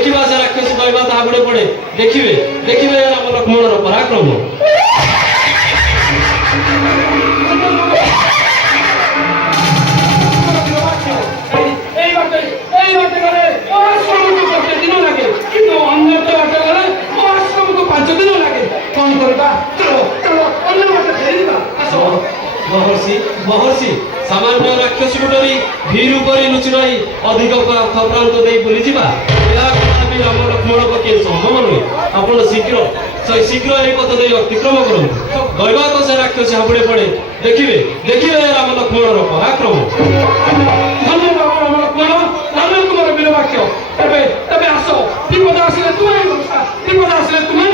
ଦେଖିବା ସେ ରାକ୍ଷସୀ କହିବା ତା ହାବୁଡ଼େ ପଡ଼େ ଦେଖିବେ ଦେଖିବେ ରାମ ଲକ୍ଷ୍ମଣର ପରାକ୍ରମ। महर्षि सामान्य राक्षसी डरी भीर उपरि लुचि रही अधिक प्रांत दे बुलीजा राम लक्ष्मण पक्षे संभव नुहे। आपण शीघ्र शीघ्र यही पथ दे अतिक्रम करूँ दैवात से राक्षसी हाबुड़े पड़े देखिए देखिए राम लक्ष्मणर पराक्रम। आस विपद आसिले तुम्हें विपद आसिले तुम्हें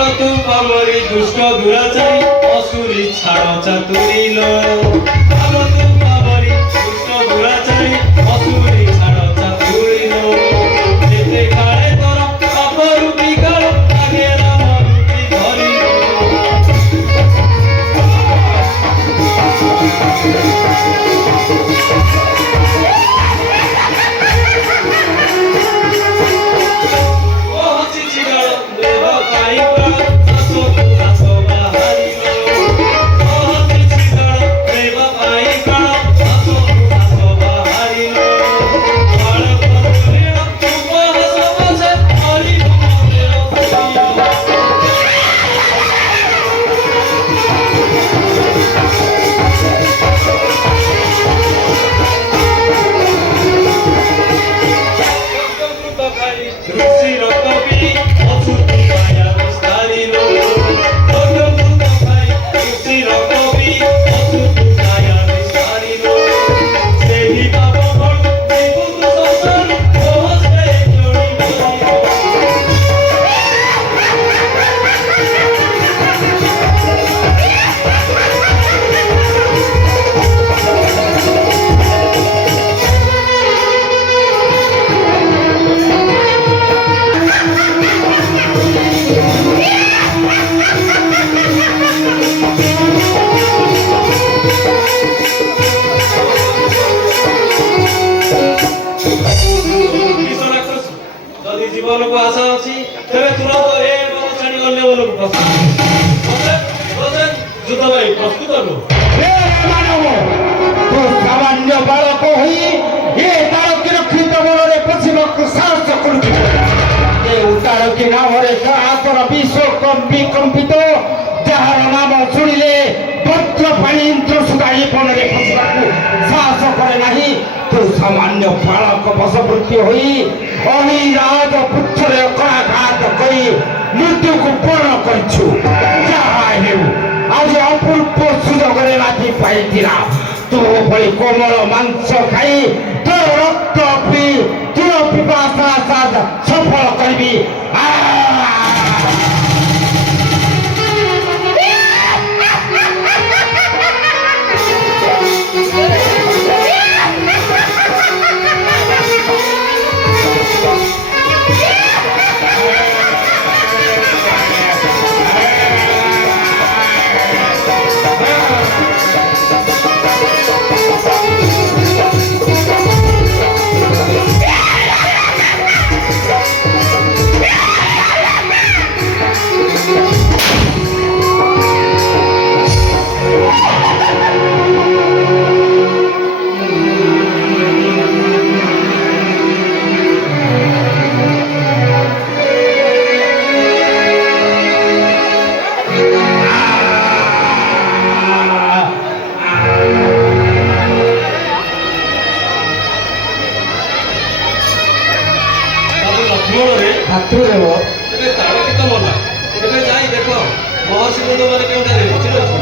ତୁ ପାମରି ଦୁଷ୍ଟ ଦୁରାଚାରୀ ଅସୁରୀ ଛାଡ଼ ଚାତୁରୀଲ ତୁ ପାମରି ଦୁଷ୍ଟ ଦୁରାଚାରୀ ଅସୁରୀ ଛାଡ଼ ଚାତୁରୀଲ ଯେତେ କାଳେ ତୋର ପାପରୁ ବିକାଳ ଆଗେ ରାମ ରୂପୀ ଧରିଲ জীবনକୁ ଆଶା ଅଛି ତେବେ ତୁରନ୍ତ ଏ ବନ ଛାଡ଼ି ଅନ୍ୟ ବନକୁ ଯୁଦ୍ଧ ପାଇଁ ପ୍ରସ୍ତୁତ ନୁହ ତୁ ସାମାନ୍ୟ ବାଳକ ହୋଇ ଏ ତାରକୀ ରକ୍ଷିତ ବନରେ ପଶିବାକୁ ସାହସ କରୁଛୁ ଏ ତାରକୀ ନାମରେ ତୋର ବିଶ୍ୱ ବିକମ୍ପିତ ଯାହାର ନାମ ଶୁଣିଲେ ପତ୍ର ପାଣି ଇନ୍ଦ୍ର ସୁଧା ଏ ବନରେ ପଶିବାକୁ ସାହସ କରେ ନାହିଁ ତୁ ସାମାନ୍ୟ ବାଳକ ବଶବୃତ୍ତି ହୋଇ ଅହିରାଜ ପୁଚ୍ଛରେ କଳାଘାତ କରି ମୃତ୍ୟୁକୁ ପୂରଣ କରିଛୁ ଯାହା ହେଉ ଆଜି ଅପୂର୍ବ ସୁଯୋଗରେ ରାତି ପାଇଥିଲା ତୁ ଭଳି କୋମଳ ମାଂସ ଖାଇ ତୋର ରକ୍ତ ପିଇ ତୋର ପିପାସା ସଫଳ କରିବି ଭାତୃଦେବ ଏବେ ତାରକୀ ତ ମଲା ଏବେ ଯାଇ ଦେଖ ମହର୍ଷି ବନ୍ଧୁମାନେ କେଉଁଠାରେ ବୁଝିଲ